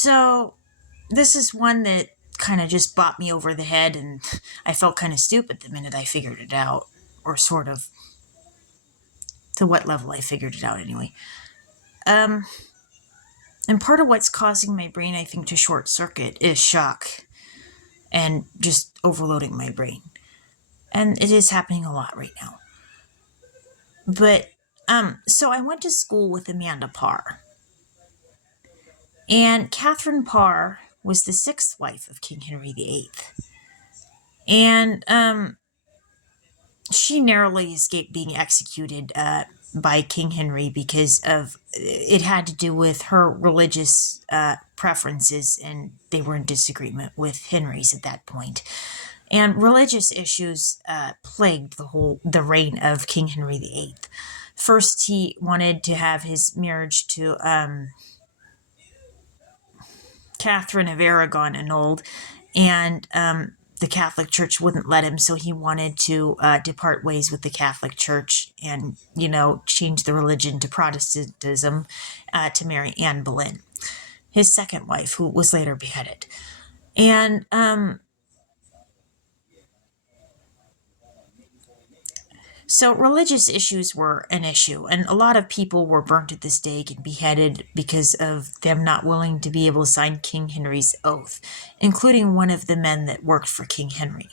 So this is one that kind of just bopped me over the head, and I felt kind of stupid the minute I figured it out, or sort of to what level I figured it out anyway. Um, and part of what's causing my brain, I think, to short circuit is shock and just overloading my brain. And it is happening a lot right now. But so I went to school with Amanda Parr. And Catherine Parr was the sixth wife of King Henry VIII. And she narrowly escaped being executed by King Henry because of it had to do with her religious preferences, and they were in disagreement with Henry's at that point. And religious issues plagued the reign of King Henry VIII. First, he wanted to have his marriage to Catherine of Aragon annulled, and the Catholic Church wouldn't let him, so he wanted to depart ways with the Catholic Church and, change the religion to Protestantism to marry Anne Boleyn, his second wife, who was later beheaded. And so religious issues were an issue, and a lot of people were burnt at the stake and beheaded because of them not willing to be able to sign King Henry's oath, including one of the men that worked for King Henry.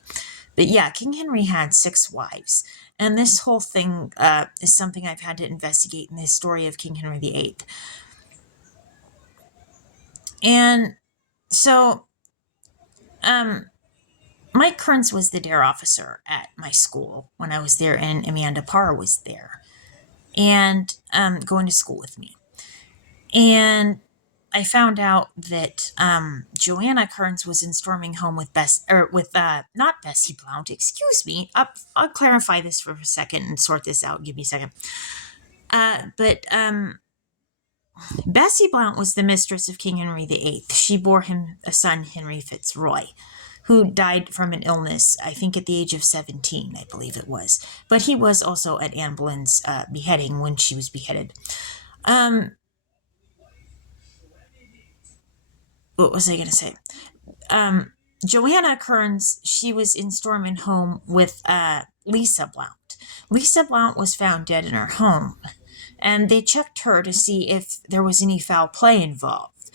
But yeah, King Henry had 6 wives, and this whole thing is something I've had to investigate in the story of King Henry VIII. And so, Mike Kearns was the dare officer at my school when I was there, and Amanda Parr was there, and going to school with me. And I found out that Joanna Kearns was in storming home with not Bessie Blount. Excuse me. I'll clarify this for a second and sort this out. Give me a second. But Bessie Blount was the mistress of King Henry VIII. She bore him a son, Henry Fitzroy, who died from an illness, I think at the age of 17, I believe it was. But he was also at Anne Boleyn's beheading when she was beheaded. What was I going to say? Joanna Kearns, she was in storming home with Lisa Blount. Lisa Blount was found dead in her home, and they checked her to see if there was any foul play involved.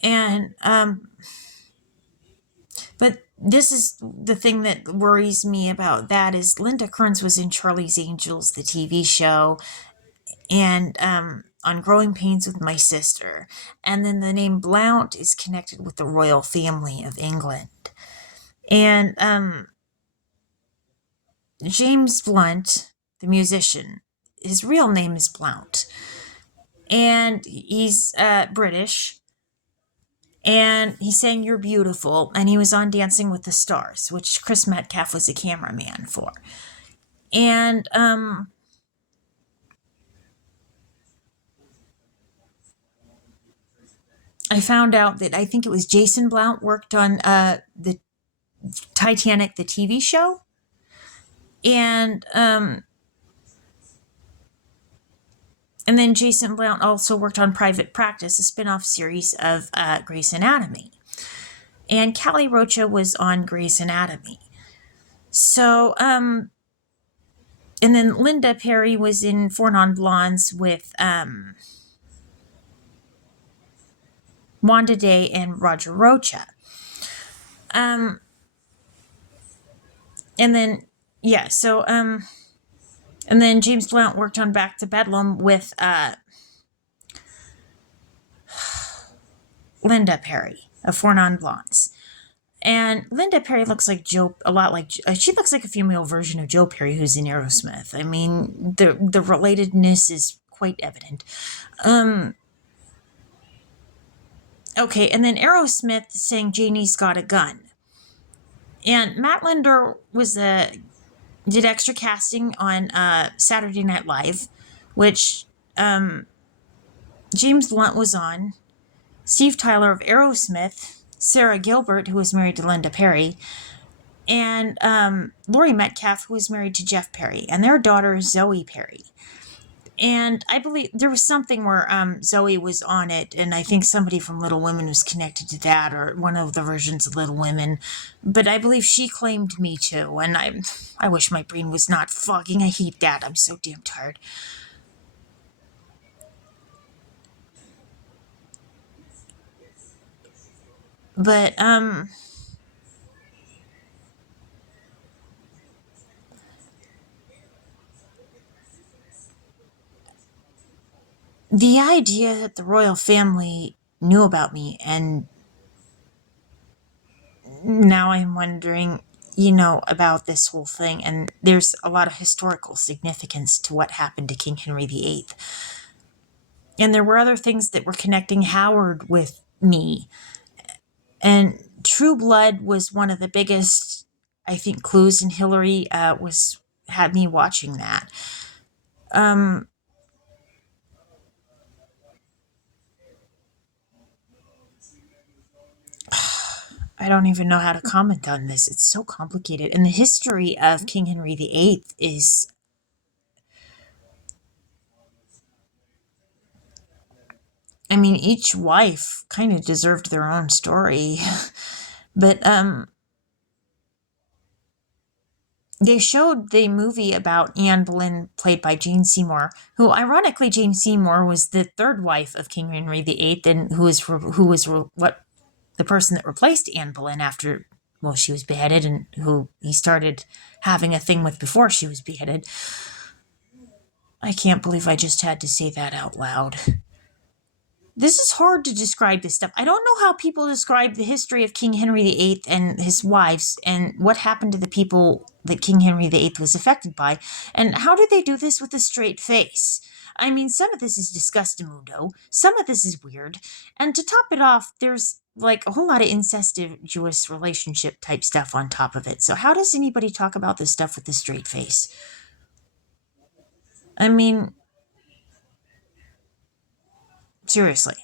And but this is the thing that worries me about that is Linda Kearns was in Charlie's Angels, the TV show, and on Growing Pains with My Sister. And then the name Blount is connected with the royal family of England. And James Blunt, the musician, his real name is Blount. And he's British. And he sang You're Beautiful, and he was on Dancing with the Stars, which Chris Metcalf was a cameraman for. And I found out that I think it was Jason Blount worked on the Titanic, the TV show. And then Jason Blount also worked on Private Practice, a spin-off series of Grey's Anatomy. And Callie Rocha was on Grey's Anatomy. So, and then Linda Perry was in Four Non-Blondes with Wanda Day and Roger Rocha. And then, yeah, so, and then James Blount worked on Back to Bedlam with Linda Perry of Four Non-Blondes. And Linda Perry looks like she looks like a female version of Joe Perry, who's in Aerosmith. I mean, the relatedness is quite evident. Okay, and then Aerosmith sang Janie's Got a Gun. And Matt Linder did extra casting on Saturday Night Live, which James Blunt was on, Steve Tyler of Aerosmith, Sarah Gilbert, who was married to Linda Perry, and Laurie Metcalf, who was married to Jeff Perry, and their daughter is Zoe Perry. And I believe there was something where Zoe was on it, and I think somebody from Little Women was connected to that, or one of the versions of Little Women. But I believe she claimed me too, and I wish my brain was not fogging. I hate that. I'm so damn tired. But the idea that the royal family knew about me, and now I'm wondering, about this whole thing, and there's a lot of historical significance to what happened to King Henry VIII. And there were other things that were connecting Howard with me. And True Blood was one of the biggest, I think, clues, and Hillary was had me watching that. Um, I don't even know how to comment on this. It's so complicated. And the history of King Henry VIII is, I mean, each wife kind of deserved their own story. But they showed the movie about Anne Boleyn, played by Jane Seymour, who, ironically, Jane Seymour was the third wife of King Henry VIII, and who was what the person that replaced Anne Boleyn after, well, she was beheaded, and who he started having a thing with before she was beheaded. I can't believe I just had to say that out loud. This is hard to describe this stuff. I don't know how people describe the history of King Henry VIII and his wives, and what happened to the people that King Henry VIII was affected by, and how did they do this with a straight face? I mean, some of this is disgustamundo, some of this is weird, and to top it off, there's like a whole lot of incestuous relationship type stuff on top of it. So how does anybody talk about this stuff with a straight face? I mean, seriously.